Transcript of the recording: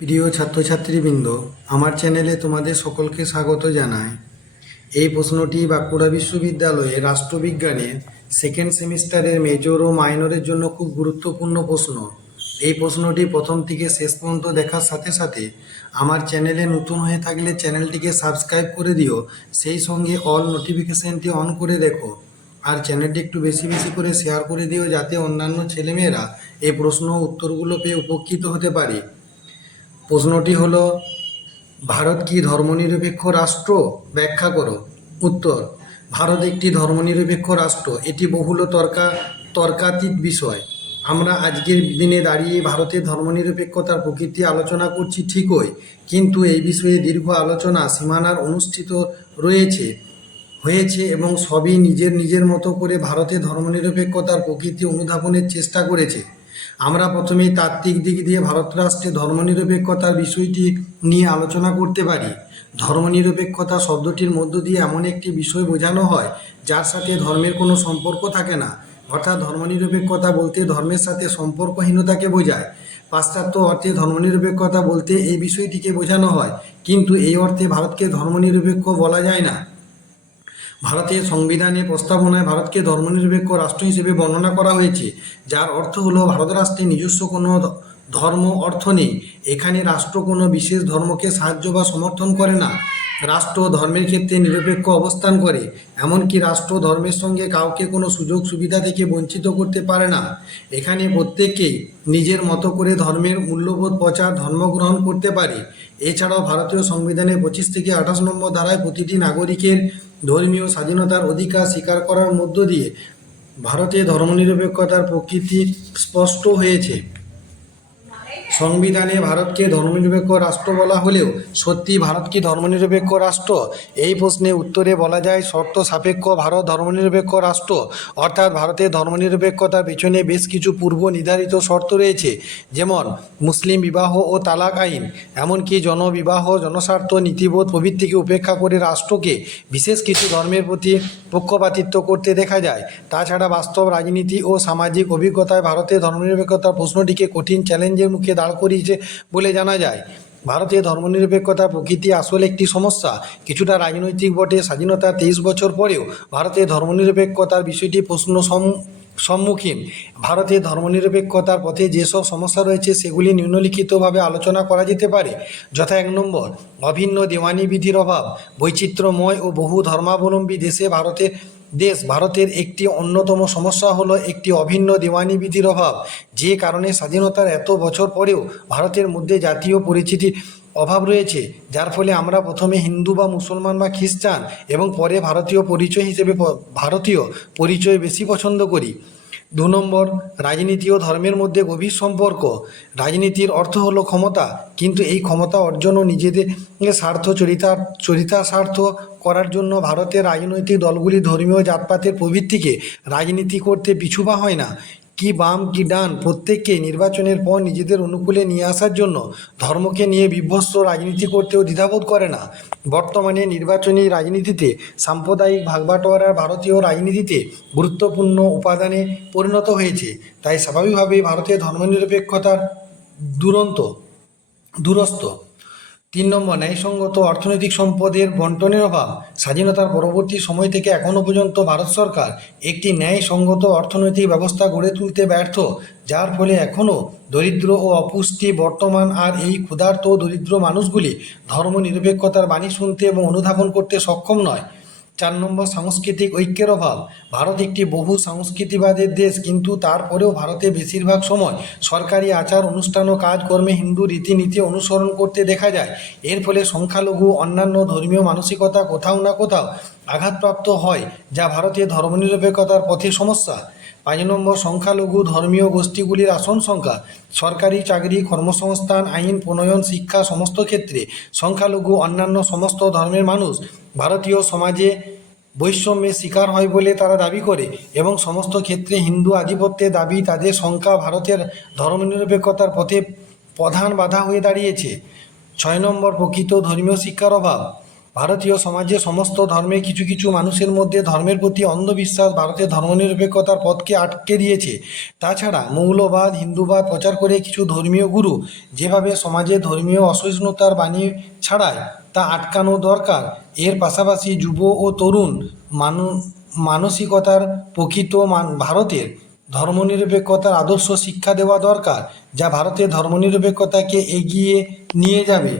প্রিয় ছাত্রছাত্রীবৃন্দ, আমার চ্যানেলে তোমাদের সকলকে স্বাগত জানাই। এই প্রশ্নটি বাঁকুড়া বিশ্ববিদ্যালয়ে রাষ্ট্রবিজ্ঞানের সেকেন্ড সেমিস্টারের মেজর ও মাইনরের জন্য খুব গুরুত্বপূর্ণ প্রশ্ন। এই প্রশ্নটি প্রথম থেকে শেষ পর্যন্ত দেখার সাথে সাথে আমার চ্যানেলে নতুন হয়ে থাকলে চ্যানেলটিকে সাবস্ক্রাইব করে দিও, সেই সঙ্গে অল নোটিফিকেশানটি অন করে দেখো। আর চ্যানেলটি একটু বেশি বেশি করে শেয়ার করে দিও, যাতে অন্যান্য ছেলেমেয়েরা এই প্রশ্ন উত্তরগুলো পেয়ে উপকৃত হতে পারে। প্রশ্নটি হলো, ভারত কি ধর্মনিরপেক্ষ রাষ্ট্র? ব্যাখ্যা করো। উত্তর: ভারত একটি ধর্মনিরপেক্ষ রাষ্ট্র। এটি বহুল তর্কাতীত বিষয়। আমরা আজকের দিনে দাঁড়িয়ে ভারতের ধর্মনিরপেক্ষতার প্রকৃতি আলোচনা করছি ঠিকই, কিন্তু এই বিষয়ে দীর্ঘ আলোচনা সীমানার অনুষ্ঠিত হয়েছে এবং সবই নিজের নিজের মতো করে ভারতের ধর্মনিরপেক্ষতার প্রকৃতি অনুধাবনের চেষ্টা করেছে। আমরা প্রথমেই তাত্ত্বিক দিক দিয়ে ভারত রাষ্ট্রের ধর্মনিরপেক্ষতার বিষয়টি নিয়ে আলোচনা করতে পারি। ধর্মনিরপেক্ষতা শব্দটির মধ্য দিয়ে এমন একটি বিষয় বোঝানো হয় যার সাথে ধর্মের কোনো সম্পর্ক থাকে না, অর্থাৎ ধর্মনিরপেক্ষতা বলতে ধর্মের সাথে সম্পর্কহীনতাকে বোঝায়। পাশ্চাত্য অর্থে ধর্মনিরপেক্ষতা বলতে এই বিষয়টিকে বোঝানো হয়, কিন্তু এই অর্থে ভারতকে ধর্মনিরপেক্ষ বলা যায় না। ভারতের সংবিধানে প্রস্তাবনায় ভারতকে ধর্মনিরপেক্ষ রাষ্ট্র হিসেবে বর্ণনা করা হয়েছে, যার অর্থ হলো ভারত রাষ্ট্রের নিজস্ব কোনো ধর্ম অর্থ নেই। এখানে রাষ্ট্র কোনো বিশেষ ধর্মকে সাহায্য বা সমর্থন করে না। রাষ্ট্র ধর্মের ক্ষেত্রে নিরপেক্ষ অবস্থান করে, এমনকি রাষ্ট্র ধর্মের সঙ্গে কাউকে কোনো সুযোগ সুবিধা থেকে বঞ্চিত করতে পারে না। এখানে প্রত্যেকেই নিজের মতো করে ধর্মের মূল্যবোধ প্রচার ধর্মগ্রহণ করতে পারে। এছাড়াও ভারতীয় সংবিধানের 25 থেকে 28 নম্বর ধারায় প্রতিটি নাগরিকের ধর্মীয় স্বাধীনতার অধিকার স্বীকার করার মধ্য দিয়ে ভারতে ধর্মনিরপেক্ষতার প্রকৃতি স্পষ্ট হয়েছে। সংবিধানে ভারতকে ধর্মনিরপেক্ষ রাষ্ট্র বলা হলেও সত্যি ভারত কি ধর্মনিরপেক্ষ রাষ্ট্র? এই প্রশ্নে উত্তরে বলা যায়, শর্ত সাপেক্ষ ভারত ধর্মনিরপেক্ষ রাষ্ট্র। অর্থাৎ ভারতের ধর্মনিরপেক্ষতার পেছনে বেশ কিছু পূর্ব নির্ধারিত শর্ত রয়েছে, যেমন মুসলিম বিবাহ ও তালাক আইন, এমনকি জনবিবাহ, জনস্বার্থ নীতিবোধ প্রভৃতিকে উপেক্ষা করে রাষ্ট্রকে বিশেষ কিছু ধর্মের প্রতি পক্ষপাতিত্ব করতে দেখা যায়। তাছাড়া বাস্তব রাজনীতি ও সামাজিক অভিজ্ঞতায় ভারতের ধর্মনিরপেক্ষতার প্রশ্নটিকে কঠিন চ্যালেঞ্জের মুখে দাঁড় করিয়েছে বলে জানা যায়। ভারতের ধর্মনিরপেক্ষতার প্রকৃতি আসলে একটি সমস্যা, কিছুটা রাজনৈতিক বটে। স্বাধীনতার 23 বছর পরেও ভারতের ধর্মনিরপেক্ষতার বিষয়টি প্রশ্ন সম্মুখীন। ভারতের ধর্মনিরপেক্ষতার পথে যেসব সমস্যা রয়েছে সেগুলি নিম্নলিখিতভাবে আলোচনা করা যেতে পারে, যথা: 1 নম্বর, অভিন্ন দেওয়ানি বিধির অভাব। বৈচিত্র্যময় ও বহু ধর্মাবলম্বী ভারতের একটি অন্যতম সমস্যা হলো একটি অভিন্ন দেওয়ানি বিধির অভাব, যে কারণে স্বাধীনতার এত বছর পরেও ভারতের মধ্যে জাতীয় পরিচিতির অভাব রয়েছে, যার ফলে আমরা প্রথমে হিন্দু বা মুসলমান বা খ্রিস্টান এবং পরে ভারতীয় পরিচয় বেশি পছন্দ করি। 2 নম্বর, রাজনীতি ও ধর্মের মধ্যে গভীর সম্পর্ক। রাজনীতির অর্থ হলো ক্ষমতা, কিন্তু এই ক্ষমতা অর্জন ও নিজেদের চরিতার্থ করার জন্য ভারতের রাজনৈতিক দলগুলি ধর্মীয় জাতপাতের প্রভৃতিকে রাজনীতি করতে পিছু পা হয় না। কি বাম কি ডান, প্রত্যেককে নির্বাচনের পর নিজেদের অনুকূলে নিয়ে আসার জন্য ধর্মকে নিয়ে বিভৎস রাজনীতি করতেও দ্বিধাবোধ করে না। বর্তমানে নির্বাচনী রাজনীতিতে সাম্প্রদায়িক ভাগবাটোয়ারা ভারতীয় রাজনীতিতে গুরুত্বপূর্ণ উপাদানে পরিণত হয়েছে। তাই স্বাভাবিকভাবেই ভারতের ধর্মনিরপেক্ষতার দূরস্থ। 3 নম্বর, ন্যায়সঙ্গত অর্থনৈতিক সম্পদের বন্টনের অভাব। স্বাধীনতার পরবর্তী সময় থেকে এখনও পর্যন্ত ভারত সরকার একটি ন্যায়সঙ্গত অর্থনৈতিক ব্যবস্থা গড়ে তুলতে ব্যর্থ, যার ফলে এখনও দরিদ্র ও অপুষ্টি বর্তমান। আর এই ক্ষুধার্ত ও দরিদ্র মানুষগুলি ধর্মনিরপেক্ষতার বাণী শুনতে এবং অনুধাবন করতে সক্ষম নয়। 4 নম্বর, সাংস্কৃতিক ঐক্যের অভাব। ভারত একটি বহু সংস্কৃতিবাদের দেশ, কিন্তু তারপরেও ভারতে বেশিরভাগ সময় সরকারি আচার অনুষ্ঠান ও কাজকর্মে হিন্দু রীতিনীতি অনুসরণ করতে দেখা যায়। এর ফলে সংখ্যালঘু অন্যান্য ধর্মীয় মানসিকতা কোথাও না কোথাও আঘাতপ্রাপ্ত হয়, যা ভারতের ধর্মনিরপেক্ষতার পথে সমস্যা। 5 নম্বর, সংখ্যালঘু ধর্মীয় গোষ্ঠীগুলির আসন সংখ্যা। সরকারি চাকরি, কর্মসংস্থান, আইন প্রণয়ন, শিক্ষা সমস্ত ক্ষেত্রে সংখ্যালঘু অন্যান্য সমস্ত ধর্মের মানুষ ভারতীয় সমাজে বৈষম্যের শিকার হয় বলে তারা দাবি করে, এবং সমস্ত ক্ষেত্রে হিন্দু আধিপত্যের দাবি তাদের সংখ্যা ভারতের ধর্মনিরপেক্ষতার পথে প্রধান বাধা হয়ে দাঁড়িয়েছে। 6 নম্বর, প্রকৃত ধর্মীয় শিক্ষার অভাব। ভারতীয় সমাজে সমস্ত ধর্মের কিছু কিছু মানুষের মধ্যে ধর্মের প্রতি অন্ধবিশ্বাস ভারতের ধর্মনিরপেক্ষতার পথকে আটকে দিয়েছে। তাছাড়া মৌলবাদ হিন্দুবাদ প্রচার করে কিছু ধর্মীয় গুরু যেভাবে সমাজে ধর্মীয় অসহিষ্ণুতার বাণী ছাড়ায় তা আটকানো দরকার। এর পাশাপাশি যুব ও তরুণ মানসিকতার প্রকৃত ভারতের ধর্মনিরপেক্ষতার আদর্শ শিক্ষা দেওয়া দরকার, যা ভারতের ধর্মনিরপেক্ষতাকে এগিয়ে নিয়ে যাবে।